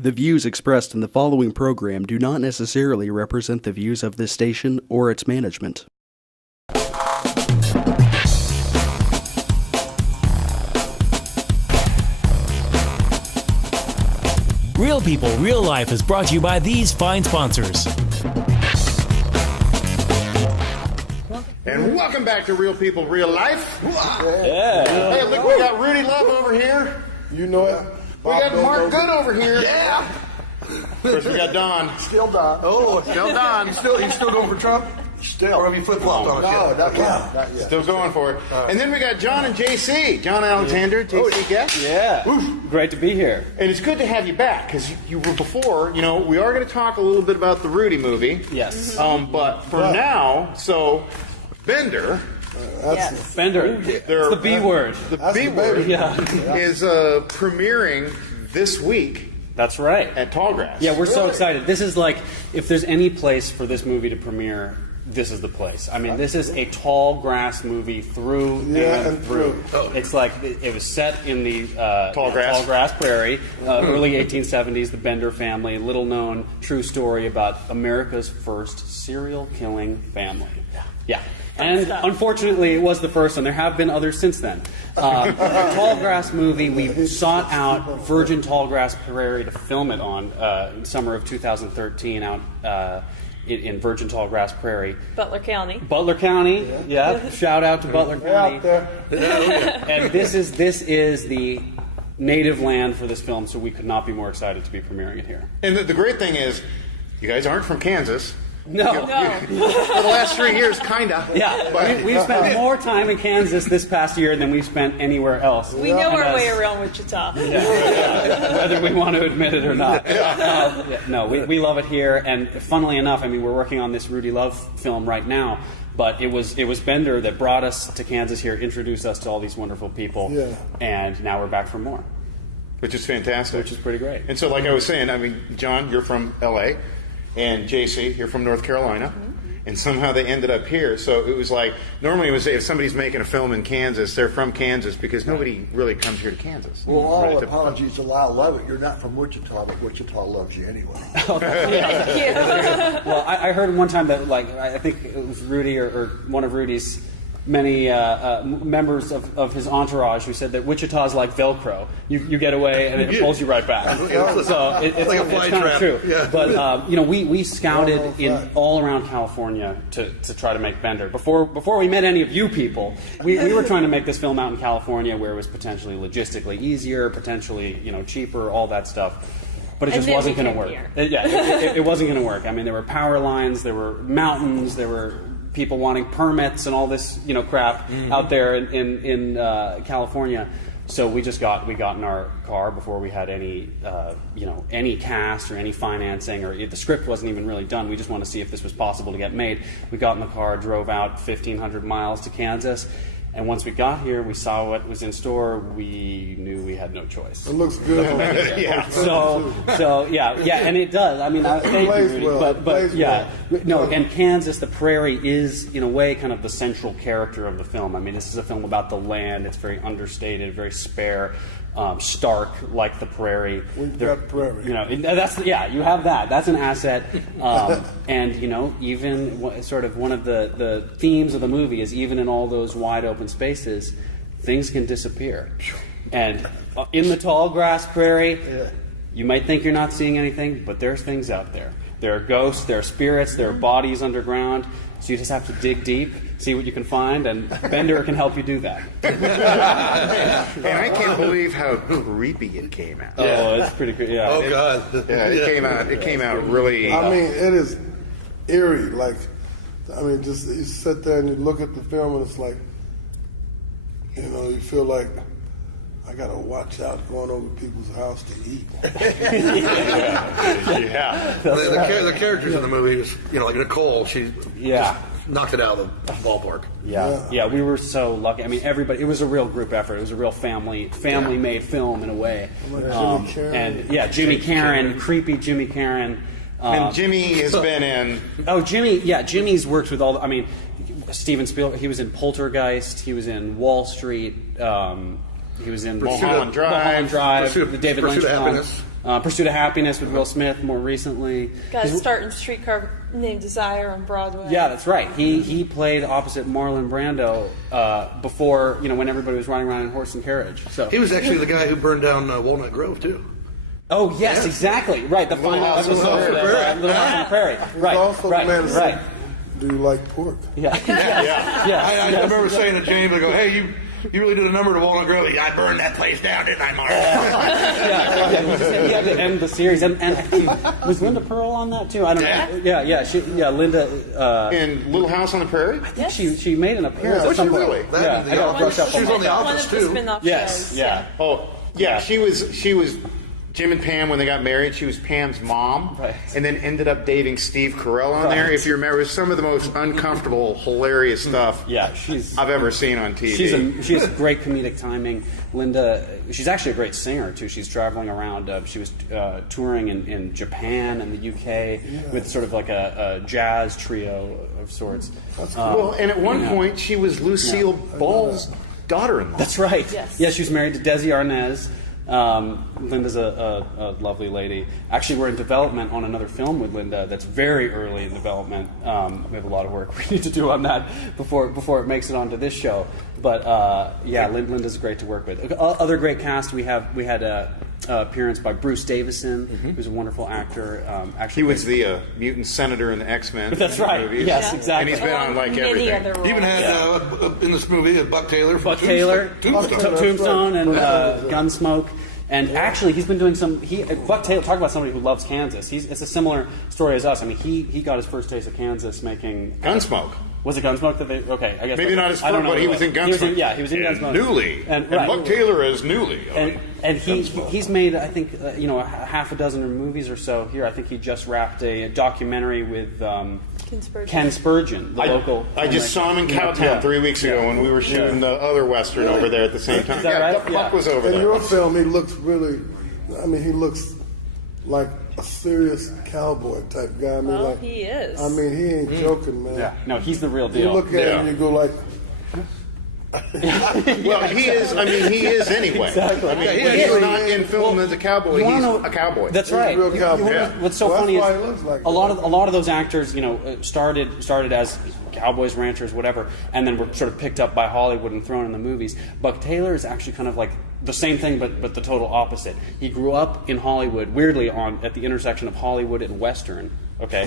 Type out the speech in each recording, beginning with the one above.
The views expressed in the following program do not necessarily represent the views of this station or its management. Real People, Real Life is brought to you by these fine sponsors. And welcome back to Real People, Real Life. Yeah. Hey, look, we got Rudy Love over here. You know it. We got Mark Good over here. Yeah. Of course, we got Don. Still Don. Oh, still Don. You still going for Trump? Still. Or have you flip-flopped on it? No, not yet. Still going for it. And then we got John and JC. John Alexander, JC guest. Yeah. Oof. Great to be here. And it's good to have you back, because you were before. You know, we are going to talk a little bit about the Rudy movie. Yes. But for now, so Bender. That's Bender. It's the B word. The B word is premiering this week. That's right. At Tallgrass. Yeah, we're so excited. This is like, if there's any place for this movie to premiere, this is the place. I mean, this is a tall grass movie through and through. It's like, it was set in the tall grass prairie, early 1870s, the Bender family, little known true story about America's first serial killing family. Yeah. And unfortunately, it was the first, and there have been others since then. Tall grass movie, we sought out virgin tall grass prairie to film it on in summer of 2013 out in virgin tall grass prairie. Butler County. Butler County, yeah. Shout out to Butler County. out there. And this is the native land for this film, so we could not be more excited to be premiering it here. And the great thing is, you guys aren't from Kansas. No. For the last 3 years, kind of. Yeah, but we've spent more time in Kansas this past year than we've spent anywhere else. We know our way around Wichita. Whether we want to admit it or not. No, we love it here, and funnily enough, I mean, we're working on this Rudy Love film right now, but it was Bender that brought us to Kansas here, introduced us to all these wonderful people, and now we're back for more. Which is fantastic. Which is pretty great. And so, like I was saying, I mean, John, you're from L.A., and JC, you're from North Carolina, and somehow they ended up here. So it was like, normally it was if somebody's making a film in Kansas, they're from Kansas, because nobody really comes here to Kansas. Well, all apologies to Lyle Lovett. You're not from Wichita, but Wichita loves you anyway. Thank you. Well, I heard one time that, like, I think it was Rudy or one of Rudy's many members of his entourage who said that Wichita is like Velcro. You get away and it pulls you right back. So it's like a fly it's kind trap. of true. Yeah. But we scouted in all around California to try to make Bender. Before we met any of you people, we were trying to make this film out in California, where it was potentially logistically easier, potentially cheaper, all that stuff. But it just wasn't going to work. It wasn't going to work. I mean, there were power lines, there were mountains, there were people wanting permits and all this, crap out there in California. So we got in our car before we had any, any cast or any financing, or the script wasn't even really done. We just wanted to see if this was possible to get made. We got in the car, drove out 1,500 miles to Kansas. And once we got here, we saw what was in store. We knew we had no choice. It looks good. And it does. I mean, thank you, Rudy. But no. And Kansas, the prairie is in a way kind of the central character of the film. I mean, this is a film about the land. It's very understated, very spare, stark, like the prairie. We've got prairie. You have that. That's an asset. And even sort of one of the themes of the movie is, even in all those wide open spaces, things can disappear. And in the tall grass prairie, you might think you're not seeing anything, but there's things out there. There are ghosts, there are spirits, there are bodies underground. So you just have to dig deep, see what you can find, and Bender can help you do that. And I can't believe how creepy it came out. Oh, it's pretty creepy. Yeah. Oh, God. Yeah, it came out really... I mean, it is eerie. Like, just you sit there and you look at the film, and it's like, you feel like, I gotta watch out going over people's house to eat. The characters in the movie was, like Nicole, she knocked it out of the ballpark. Yeah, we were so lucky. I mean, everybody. It was a real group effort. It was a real family-made film in a way. Jimmy Karen, creepy Jimmy Karen. And Jimmy has been in... Oh, Jimmy, Jimmy's worked with all... Steven Spielberg, he was in Poltergeist, he was in Wall Street, he was in Mulholland Drive, the David Lynch film. Pursuit of Happiness with Will Smith more recently. Got a start in Streetcar Named Desire on Broadway. Yeah, that's right. He played opposite Marlon Brando before, when everybody was riding around in horse and carriage. So he was actually the guy who burned down Walnut Grove too. Oh yes, exactly. Right, the final episode of Little House on the Prairie. Right, also right, the man that right. said, do you like pork? Yeah. I remember saying to James, I go, hey, you really did a number to Walnut Grove. I burned that place down, didn't I, Mark? He had to end the series, and actually, was Linda Pearl on that too? I don't know. Yeah, Linda. In Little House on the Prairie? I think she made an appearance at some point. Really? Yeah, I got to brush up She was on The One Office of the too. spin-off Yes, shows. yeah. Oh, yeah. She was Jim and Pam when they got married. She was Pam's mom, Right. and then ended up dating Steve Carell on there. If you remember, some of the most uncomfortable, hilarious stuff I've ever seen on TV. She has great comedic timing. Linda, she's actually a great singer too. She's traveling around. She was touring in Japan and the UK with sort of like a jazz trio of sorts. Well, and at one point, she was Lucille Ball's daughter-in-law. That's right. Yes. Yeah, she was married to Desi Arnaz. Linda's a lovely lady. Actually, we're in development on another film with Linda that's very early in development. We have a lot of work we need to do on that before it makes it onto this show. But Linda's great to work with. Other great cast. We had appearance by Bruce Davison, who's a wonderful actor. He was the mutant senator in the X-Men. That's right. movies. Yes, exactly. And he's been on Many everything. other roles. He even had in this movie Buck Taylor. From Buck Taylor, Tombstone. Tombstone, and Gunsmoke. And actually, he's been doing some. Buck Taylor, talk about somebody who loves Kansas. It's a similar story as us. I mean, he got his first taste of Kansas making Gunsmoke. Was it Gunsmoke that they? Okay, I guess Maybe not his first, but he was in Gunsmoke. He was in Gunsmoke. Newly. And Buck Taylor as Newly. And he's made, I think, a half a dozen movies or so here. I think he just wrapped a documentary with Ken Spurgeon, the local. I just saw him in Cowtown 3 weeks ago when we were shooting the other Western over there at the same time. Is that right? Buck was over In there. your film, he looks really, he looks like a serious cowboy type guy. I mean, He is. I mean, he ain't joking, man. Yeah, no, he's the real You deal. look at him and you go like, Well, he is. I mean, he is anyway. Exactly. I mean, he's not in film as a cowboy. He's a cowboy. That's right. He's a real cowboy. What's so Well, funny that's is why he looks like a lot of those actors, started as cowboys, ranchers, whatever, and then were sort of picked up by Hollywood and thrown in the movies. Buck Taylor is actually kind of like the same thing, but the total opposite. He grew up in Hollywood, weirdly at the intersection of Hollywood and Western. Okay,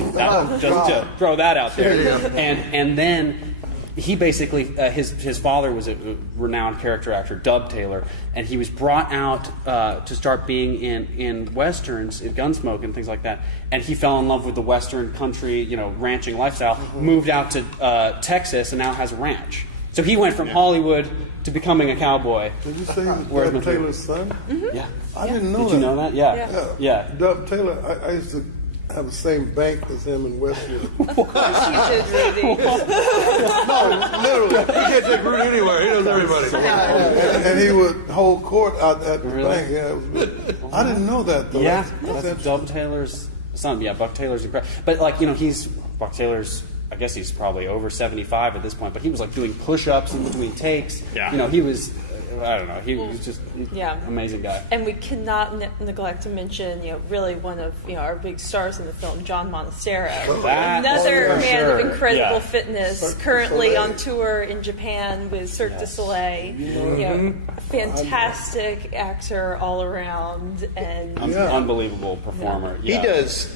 just to throw that out there, and then. He basically, his father was a renowned character actor, Dub Taylor, and he was brought out to start being in westerns, in Gunsmoke and things like that. And he fell in love with the western country, ranching lifestyle. Moved out to Texas and now has a ranch. So he went from Hollywood to becoming a cowboy. did you say he was Dub Taylor's son? Mm-hmm. Yeah. I didn't know that. Did you know that? Yeah. Dub Taylor, I used to have the same bank as him in Westwood. Of course you did, Rudy. No, literally. He can't take Rudy anywhere. He knows everybody. and he would hold court out at the bank. Yeah, I didn't know that, though. Yeah, That's that's Dub Taylor's son. Yeah, Buck Taylor's incredible. But Buck Taylor's. I guess he's probably over 75 at this point. But he was like doing push-ups in between takes. Yeah. He was. I don't know. He was just amazing guy. And we cannot neglect to mention, really one of our big stars in the film, John Monastero. Another man of incredible fitness, currently on tour in Japan with Cirque du Soleil. Fantastic actor all around, and Unbelievable performer. He does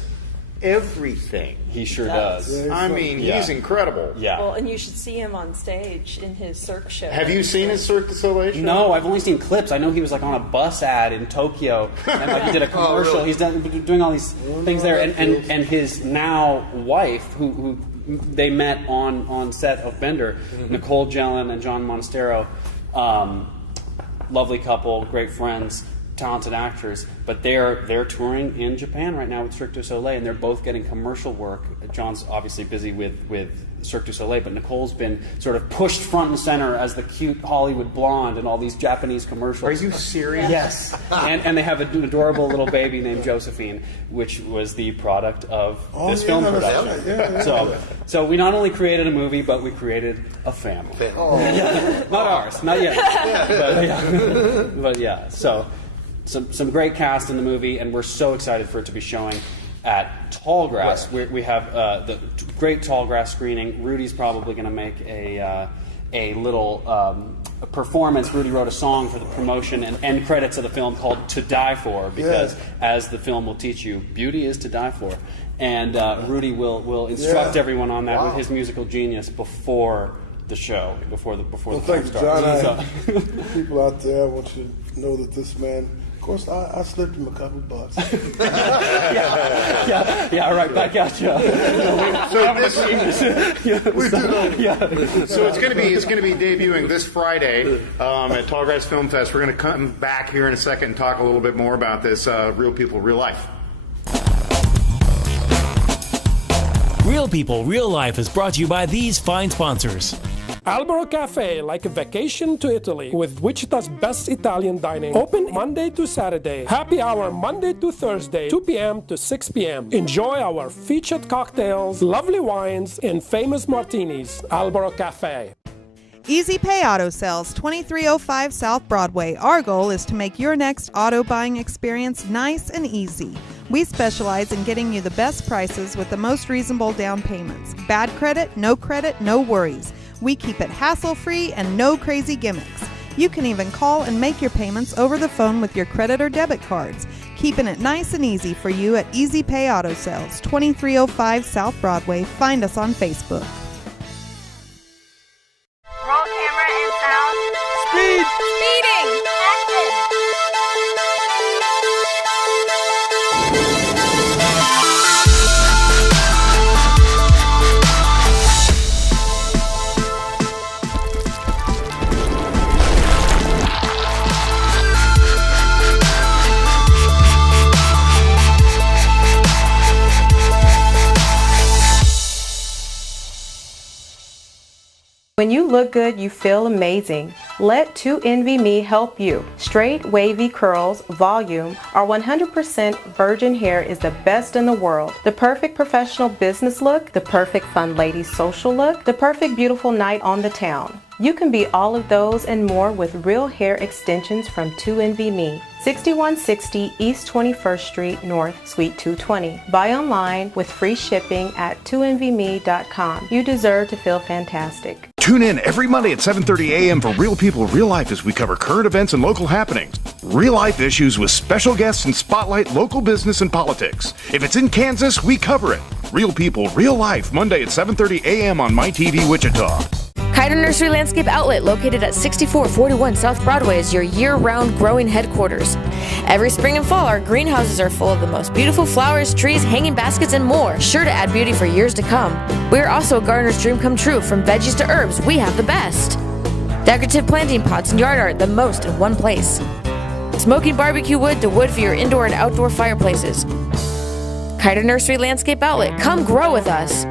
everything. He sure does. I mean, he's incredible. Yeah. Well, and you should see him on stage in his Cirque show. Have you seen his Cirque du Soleil show? No, I've only seen clips. I know he was like on a bus ad in Tokyo, and he did a commercial. Really? He's doing all these things there, and his now wife, who they met on set of Bender, Nicole Jelen and John Monastero, lovely couple, great friends. Talented actors, but they're touring in Japan right now with Cirque du Soleil, and they're both getting commercial work. John's obviously busy with Cirque du Soleil, but Nicole's been sort of pushed front and center as the cute Hollywood blonde in all these Japanese commercials. Are you serious? Yes. and they have an adorable little baby named Josephine, which was the product of this film production. So we not only created a movie, but we created a family. Not ours, not yet. But yeah. So. some great cast in the movie, and we're so excited for it to be showing at Tallgrass. Right. We have the great Tallgrass screening. Rudy's probably going to make a little performance. Rudy wrote a song for the promotion and end credits of the film called "To Die For," because as the film will teach you, beauty is to die for. And Rudy will instruct everyone on that with his musical genius before the show, before the film starts. John, people out there, I want you to know that this man. Of course, I slipped him a couple bucks. yeah, right back at you. So it's going to be debuting this Friday at Tallgrass Film Fest. We're going to come back here in a second and talk a little bit more about this Real People, Real Life. Real People, Real Life is brought to you by these fine sponsors. Albero Cafe, like a vacation to Italy, with Wichita's best Italian dining. Open Monday to Saturday. Happy hour Monday to Thursday, 2 p.m. to 6 p.m. Enjoy our featured cocktails, lovely wines, and famous martinis. Albero Cafe. Easy Pay Auto Sales, 2305 South Broadway. Our goal is to make your next auto buying experience nice and easy. We specialize in getting you the best prices with the most reasonable down payments. Bad credit, no worries. We keep it hassle-free and no crazy gimmicks. You can even call and make your payments over the phone with your credit or debit cards. Keeping it nice and easy for you at Easy Pay Auto Sales, 2305 South Broadway. Find us on Facebook. Roll camera and sound. Speed! Speeding! Action! When you look good, you feel amazing. Let 2NVMe help you. Straight, wavy curls, volume, our 100% virgin hair is the best in the world. The perfect professional business look, the perfect fun lady social look, the perfect beautiful night on the town. You can be all of those and more with real hair extensions from 2NVMe. 6160 East 21st Street North, Suite 220. Buy online with free shipping at 2NVMe.com. You deserve to feel fantastic. Tune in every Monday at 7:30 a.m. for Real People, Real Life as we cover current events and local happenings. Real life issues with special guests and spotlight local business and politics. If it's in Kansas, we cover it. Real People, Real Life, Monday at 7:30 a.m. on MyTV Wichita. Kiter Nursery Landscape Outlet, located at 6441 South Broadway, is your year-round growing headquarters. Every spring and fall, our greenhouses are full of the most beautiful flowers, trees, hanging baskets, and more, sure to add beauty for years to come. We are also a gardener's dream come true. From veggies to herbs, we have the best. Decorative planting pots and yard art, the most in one place. Smoking barbecue wood to wood for your indoor and outdoor fireplaces. Kiter Nursery Landscape Outlet, come grow with us.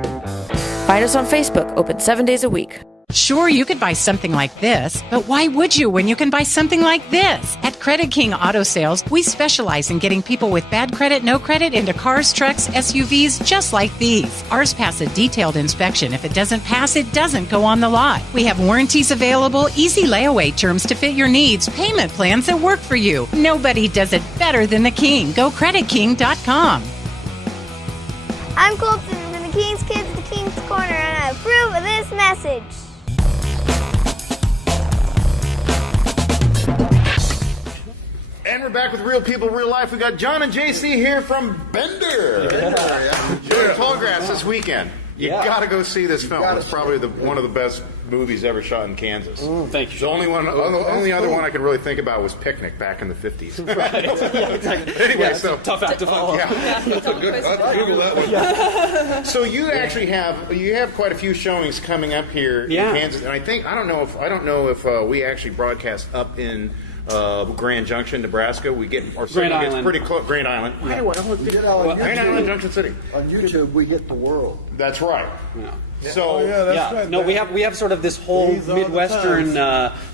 Find us on Facebook, open 7 days a week. Sure, you could buy something like this, but why would you when you can buy something like this? At Credit King Auto Sales, we specialize in getting people with bad credit, no credit into cars, trucks, SUVs, just like these. Ours pass a detailed inspection. If it doesn't pass, it doesn't go on the lot. We have warranties available, easy layaway terms to fit your needs, payment plans that work for you. Nobody does it better than the King. Go creditking.com. I'm Colton from the King's Kids, the King's Corner, and I approve of this message. And we're back with Real People, Real Life. We got John and JC here from Bender. Tallgrass this weekend. You got to go see this film. It's probably one of the best movies ever shot in Kansas. Thank you. The only other one I could really think about was Picnic back in the 50s. Right. Yeah, exactly. Anyway, so tough act to follow. Google that one. Yeah. So you actually have quite a few showings coming up here in Kansas, and I don't know if we actually broadcast up in Grand Junction, Nebraska. We get Grand Island. Pretty close. Grand Island. We get out on Grand Island, Junction City. On YouTube, we get the world. That's right. Yeah. So that's right. No, we have sort of this whole Midwestern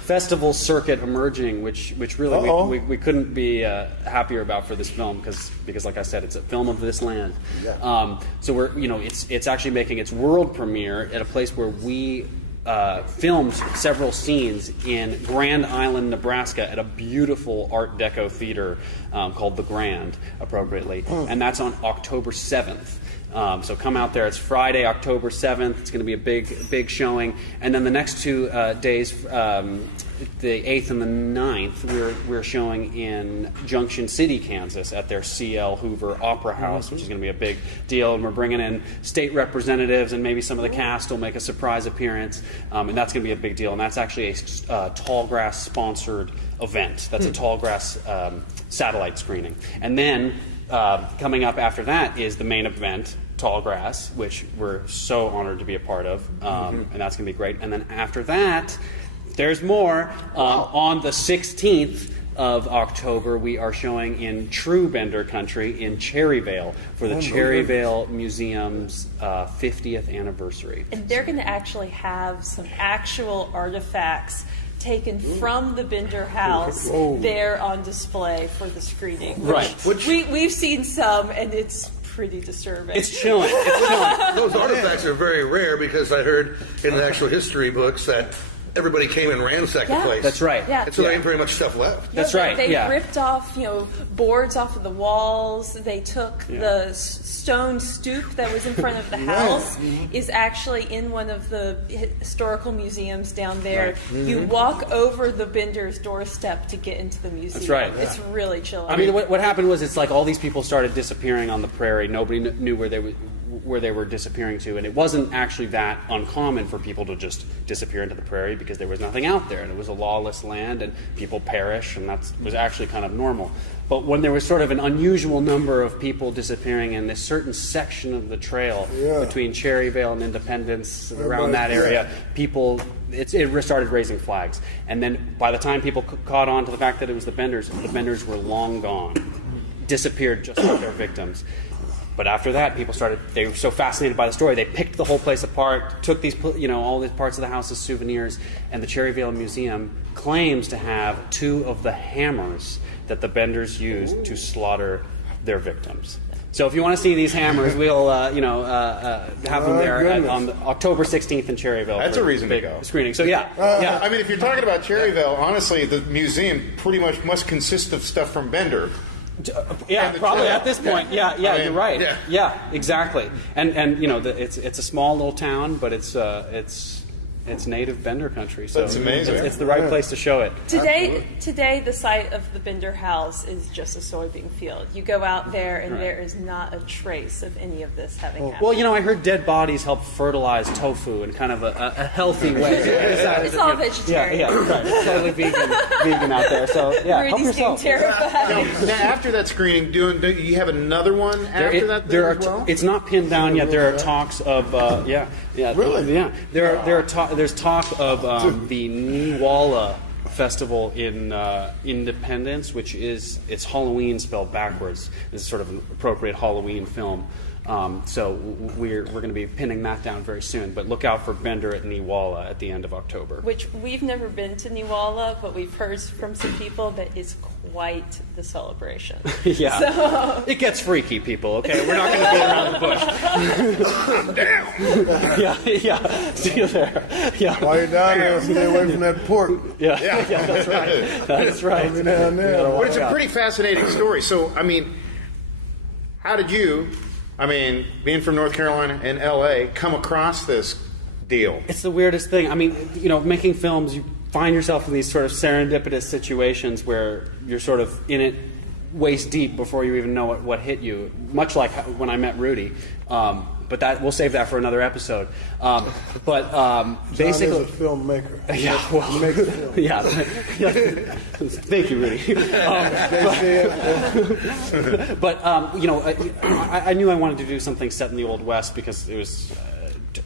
festival circuit emerging, which really we couldn't be happier about for this film because like I said, it's a film of this land. Yeah. So it's actually making its world premiere at a place where we filmed several scenes in Grand Island, Nebraska, at a beautiful Art Deco theater called The Grand, appropriately, and that's on October 7th. So come out there. It's Friday, October 7th. It's going to be a big showing. And then the next 2 days, the 8th and the 9th, we're showing in Junction City, Kansas, at their C.L. Hoover Opera House, which is going to be a big deal. And we're bringing in state representatives, and maybe some of the cast will make a surprise appearance. And that's going to be a big deal. And that's actually a Tallgrass-sponsored event. That's a Tallgrass satellite screening. And then coming up after that is the main event, Tallgrass, which we're so honored to be a part of, and that's going to be great. And then after that, there's more. On the 16th of October, we are showing in true Bender country in Cherryvale for the Cherryvale Museum's 50th anniversary. And they're going to actually have some actual artifacts taken from the Bender house there on display for the screening. Right. We've seen some, and it's pretty disturbing. It's chilling. It's chilling. Those artifacts are very rare because I heard in the actual history books that everybody came and ransacked the place. That's right. Yeah. And so there ain't very much stuff left. That's right. They ripped off, boards off of the walls. They took the stone stoop that was in front of the house is actually in one of the historical museums down there. Right. You walk over the Bender's doorstep to get into the museum. That's right. It's really chilling. I mean, what happened was it's like all these people started disappearing on the prairie. Nobody knew where they were disappearing to, and it wasn't actually that uncommon for people to just disappear into the prairie because there was nothing out there, and it was a lawless land, and people perish, and that was actually kind of normal. But when there was sort of an unusual number of people disappearing in this certain section of the trail between Cherryvale and Independence, around that area, it started raising flags. And then by the time people caught on to the fact that it was the Benders were long gone, disappeared just like their victims. But after that, they were so fascinated by the story, they picked the whole place apart, took these, all these parts of the house as souvenirs, and the Cherryvale Museum claims to have 2 of the hammers that the Benders used to slaughter their victims. So if you want to see these hammers, we'll, have them there on October 16th in Cherryvale. That's a reason to go. Screening. So yeah. I mean, if you're talking about Cherryvale, honestly, the museum pretty much must consist of stuff from Bender. Yeah, probably at this point. Yeah, you're right. Yeah, exactly. And it's a small little town, but it's native Bender country. So that's amazing. It's the right place to show it. Today, the site of the Bender house is just a soybean field. You go out there, and there is not a trace of any of this having happened. Well, I heard dead bodies help fertilize tofu in kind of a healthy way. It's all vegetarian. Yeah, right. It's totally vegan out there. So yeah, help Rudy's yourself. being terrified. Now, after that screening, do you have another one after that? It's not pinned down yet. There are talks of really? Yeah. There's talk of the Niwala Festival in Independence, which it's Halloween spelled backwards. This is sort of an appropriate Halloween film. So we're going to be pinning that down very soon. But look out for Bender at Niwala at the end of October. Which we've never been to Niwala, but we've heard from some people that it's quite the celebration. Yeah. So. It gets freaky, people, okay? We're not going to beat around the bush. Damn! Yeah. See you there. Yeah. While you're down there, stay away from that pork. Yeah, that's right. That's right. Down there. But it's a pretty fascinating story. So, I mean, how did you, being from North Carolina and L.A., come across this deal? It's the weirdest thing. I mean, making films, you find yourself in these sort of serendipitous situations where you're sort of in it waist deep before you even know what hit you. Much like when I met Rudy. But we'll save that for another episode. Basically, is a filmmaker. Yeah, well, he makes films. Yeah. Thank you, Rudy. I knew I wanted to do something set in the Old West because it was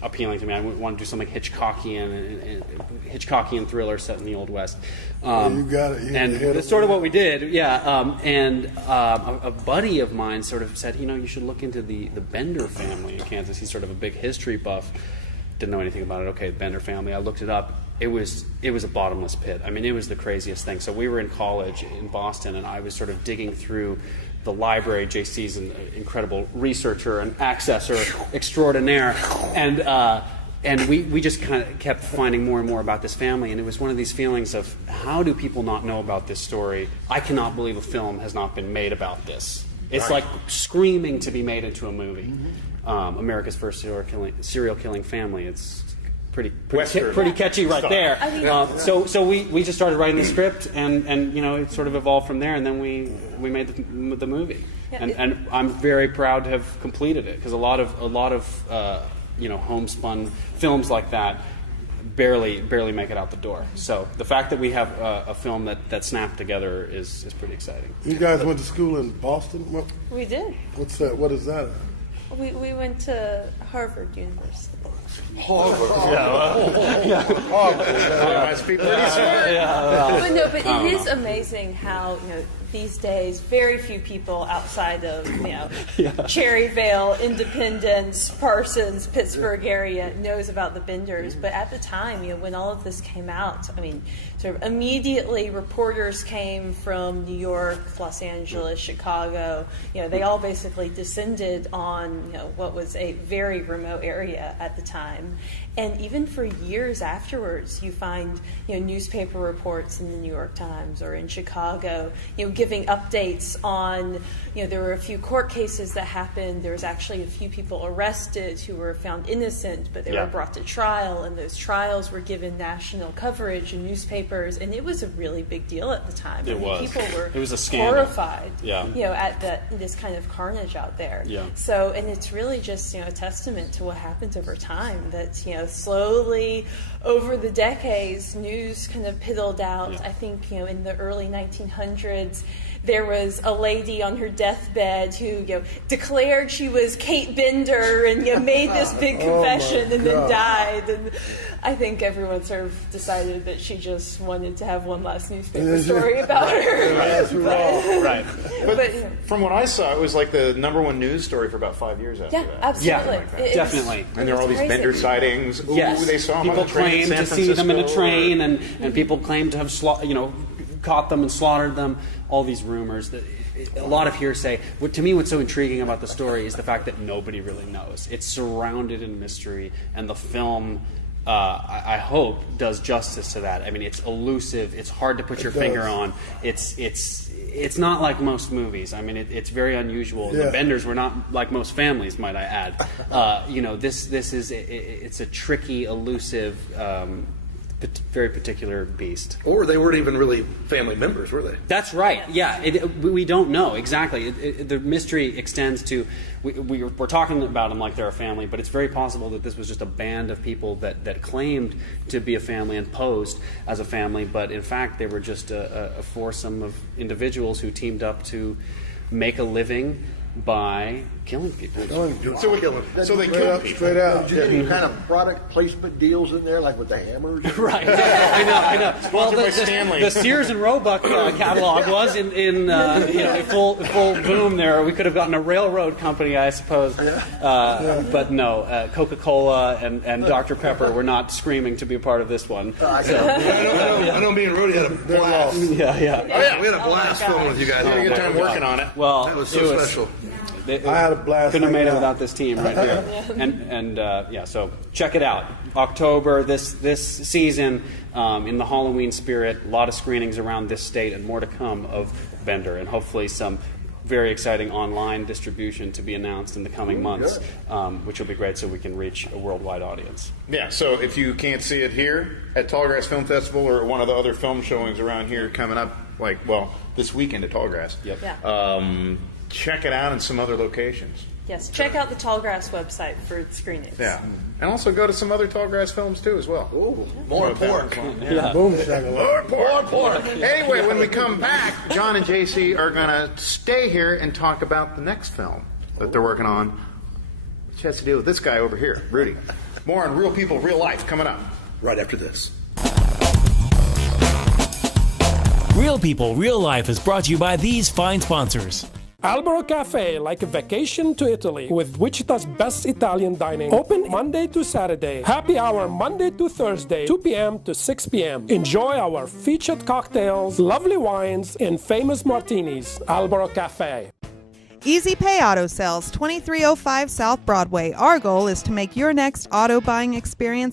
appealing to me. I wanted to do something Hitchcockian thriller set in the Old West. You got it. And that's sort of what we did. Yeah. A buddy of mine sort of said, you should look into the Bender family in Kansas. He's sort of a big history buff. Didn't know anything about it. Okay, Bender family. I looked it up. It was a bottomless pit. I mean, it was the craziest thing. So we were in college in Boston, and I was sort of digging through the library. JC's an incredible researcher and accessor extraordinaire, and And we just kind of kept finding more and more about this family, and it was one of these feelings of, how do people not know about this story? I cannot believe a film has not been made about this. It's like screaming to be made into a movie. America's First Serial Killing Family. It's pretty catchy right there. I mean, so we just started writing the script, and it sort of evolved from there, and then we made the movie. Yeah, and I'm very proud to have completed it, because a lot of homespun films like that barely make it out the door. So the fact that we have a film that snapped together is pretty exciting. You guys went to school in Boston? We did. What's that? What is that? We went to Harvard University. Harvard. Harvard. Must be pretty smart. But it is amazing how these days very few people outside of Cherryvale, Independence, Parsons, Pittsburgh area knows about the Benders. But at the time, when all of this came out, I mean, sort of immediately reporters came from New York, Los Angeles, Chicago. They all basically descended on what was a very remote area at the time. And even for years afterwards, you find newspaper reports in the New York Times or in Chicago, giving updates on there were a few court cases that happened. There was actually a few people arrested who were found innocent, but they were brought to trial, and those trials were given national coverage in newspapers, and it was a really big deal at the time. People were it was a scandal. Horrified, at this kind of carnage out there. Yeah. So, and it's really just a testament to what happened over time. That slowly over the decades, news kind of piddled out. Yeah. I think in the early 1900s, there was a lady on her deathbed who declared she was Kate Bender and made this big confession and then died. And I think everyone sort of decided that she just wanted to have one last newspaper story about her. Right. But from what I saw, it was like the #1 news story for about 5 years after that. Absolutely. Yeah, definitely. And there were all these Bender sightings. Yes. They saw people claimed to see them in a train, and people claimed to have caught them and slaughtered them. All these rumors, a lot of hearsay. To me, what's so intriguing about the story is the fact that nobody really knows. It's surrounded in mystery, and the film, I hope, does justice to that. I mean, it's elusive. It's hard to put your finger on. It's not like most movies. I mean, it's very unusual. Yeah. The Benders were not like most families, might I add. This is it's a tricky, elusive. Very particular beast. Or they weren't even really family members, were they? That's right. Yeah, we don't know exactly. The mystery extends to we're talking about them like they're a family, but it's very possible that this was just a band of people that claimed to be a family and posed as a family, but in fact they were just a foursome of individuals who teamed up to make a living by killing people. So they killed people. Straight out. Did you any kind of product placement deals in there, like with the hammers? Right. I know. Well, the Sears and Roebuck catalog was in full boom there. We could have gotten a railroad company, I suppose. But no, Coca-Cola and Dr. Pepper were not screaming to be a part of this one. I know me and Rudy had a blast. Yeah. We had a blast filming with you guys. We had a good time working on it. Well, that was so special. I had a blast. Couldn't have made it without this team right here. So check it out. October this season, in the Halloween spirit. A lot of screenings around this state and more to come of Bender, and hopefully some very exciting online distribution to be announced in the coming months, which will be great so we can reach a worldwide audience. Yeah, so if you can't see it here at Tallgrass Film Festival or one of the other film showings around here coming up, this weekend at Tallgrass. Yep. Yeah. Check it out in some other locations. Yes, check out the Tallgrass website for screenings. Yeah, and also go to some other Tallgrass films too as well. Ooh, more pork. Boom, more pork. Anyway, when we come back, John and JC are going to stay here and talk about the next film that they're working on, which has to do with this guy over here, Rudy. More on Real People, Real Life coming up right after this. Real People, Real Life is brought to you by these fine sponsors. Albero Cafe, like a vacation to Italy, with Wichita's best Italian dining. Open Monday to Saturday. Happy hour Monday to Thursday, 2 p.m. to 6 p.m. Enjoy our featured cocktails, lovely wines, and famous martinis. Albero Cafe. Easy Pay Auto Sales, 2305 South Broadway. Our goal is to make your next auto buying experience